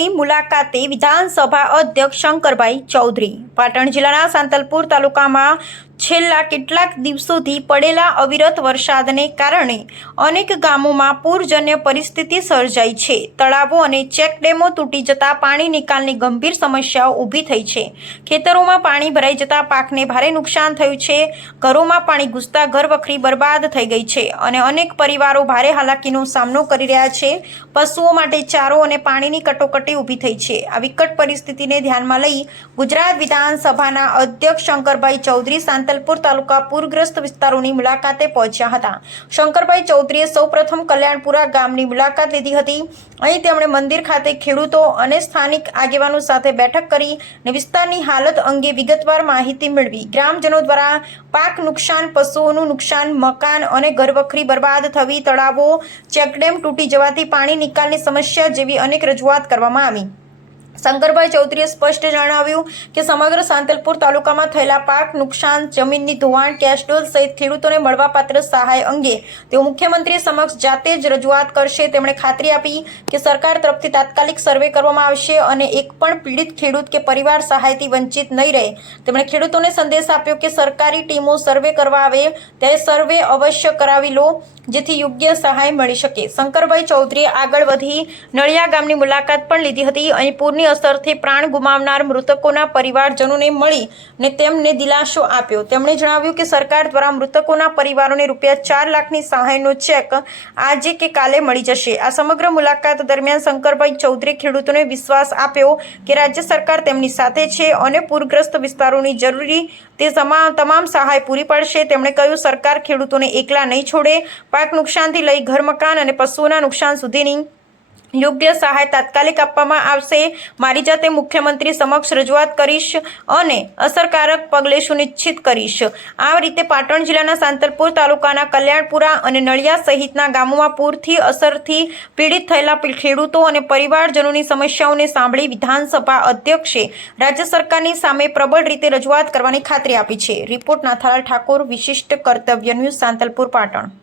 વિસ્તારોની મુલાકાતે વિધાનસભા અધ્યક્ષ શંકરભાઈ ચૌધરી। પાટણ જિલ્લાના સાંતલપુર તાલુકામાં છેલ્લા કેટલાક દિવસોથી પડેલા અવિરત વરસાદને કારણે અનેક ગામોમાં પૂરજન્ય પરિસ્થિતિ સર્જાઈ છે। તળાવો અને ચેકડેમો તૂટી જતા પાણી નિકાલની ગંભીર સમસ્યાઓ ઊભી થઈ છે। ખેતરોમાં પાણી ભરાઈ જતા પાકને ભારે નુકસાન થયું છે। ઘરોમાં પાણી ઘૂસતા ઘરવખરી બરબાદ થઈ ગઈ છે અને અનેક પરિવારો ભારે હાલાકીનો સામનો કરી રહ્યા છે। પશુઓ માટે ચારો અને પાણીની કટોકટી ઊભી થઈ છે। આ વિકટ પરિસ્થિતિને ધ્યાનમાં લઈ ગુજરાત વિધાનસભાના અધ્યક્ષ શંકરભાઈ ચૌધરી સાંતલપુર તાલુકા પૂરગ્રસ્ત વિસ્તારોની મુલાકાતે પહોંચ્યા હતા। શંકરભાઈ ચૌધરીએ સૌપ્રથમ કલ્યાણપુરા ગામની મુલાકાત લીધી હતી। અહીં તેમણે મંદિર ખાતે ખેડૂતો અને સ્થાનિક આગેવાનો સાથે બેઠક કરી અને વિસ્તારની હાલત અંગે વિગતવાર માહિતી મેળવી। ગ્રામજનો દ્વારા પાક નુકસાન, પશુઓનું નુકસાન, મકાન અને ઘરવખરી બરબાદ થવી, તળાવો, ચેકડેમ તૂટી જવાથી પાણી નિકાલની સમસ્યા જેવી અનેક રજૂઆત કરવામાં આવી। શંકરભાઈ ચૌધરીએ સ્પષ્ટ જણાવ્યું કે સમગ્ર સાંતલપુર તાલુકામાં થયેલા પાક નુકસાન, જમીનની ધોવાણ, કેશડોલ સહિત ખેડૂતોને મળવાપાત્ર સહાય અંગે તેઓ મુખ્યમંત્રી સમક્ષ જાતે જ રજૂઆત કરશે। તેમણે ખાતરી આપી કે સરકાર તરફથી તાત્કાલિક સર્વે કરવામાં આવશે અને એક પણ પીડિત ખેડૂત કે પરિવાર સહાયથી વંચિત નહીં રહે। તેમણે ખેડૂતોને સંદેશ આપ્યો કે સરકારી ટીમો સર્વે કરવા આવે ત્યારે સર્વે અવશ્ય કરાવી લો જેથી યોગ્ય સહાય મળી શકે। શંકરભાઈ ચૌધરીએ આગળ વધી નળિયા ગામની મુલાકાત પણ લીધી હતી। અહીં પૂરની અસરથી પ્રાણ ગુમાવનાર મૃતકોના પરિવારજનોને મળી ને તેમને દિલાસો આપ્યો। તેમણે જણાવ્યું કે સરકાર દ્વારા મૃતકોના પરિવારોને ₹4 લાખની સહાયનો ચેક આજે કે કાલે મળી જશે। આ સમગ્ર મુલાકાત દરમિયાન શંકરભાઈ ચૌધરીએ ખેડૂતોને વિશ્વાસ આપ્યો કે રાજ્ય સરકાર તેમની સાથે છે અને પૂરગ્રસ્ત વિસ્તારોની જરૂરી તે તમામ સહાય પૂરી પાડશે। તેમણે કહ્યું, સરકાર ખેડૂતોને એકલા નહીં છોડે। પાક નુકસાનથી લઈ ઘર, મકાન અને પશુઓના નુકસાન સુધીની યોગ્ય સહાય તાત્કાલિક આપવામાં આવશે। મારી જાતે મુખ્યમંત્રી સમક્ષ રજૂઆત કરીશ અને અસરકારક પગલે સુનિશ્ચિત કરીશ। આ રીતે પાટણ જિલ્લાના સાંતલપુર તાલુકાના કલ્યાણપુરા અને નળિયા સહિતના ગામોમાં પૂરથી અસરથી પીડિત થયેલા ખેડૂતો અને પરિવારજનોની સમસ્યાઓને સાંભળી વિધાનસભા અધ્યક્ષે રાજ્ય સરકારની સામે પ્રબળ રીતે રજૂઆત કરવાની ખાતરી આપી છે। રિપોર્ટ નાથાલાલ ઠાકોર, વિશિષ્ટ કર્તવ્ય ન્યૂઝ, સાંતલપુર, પાટણ।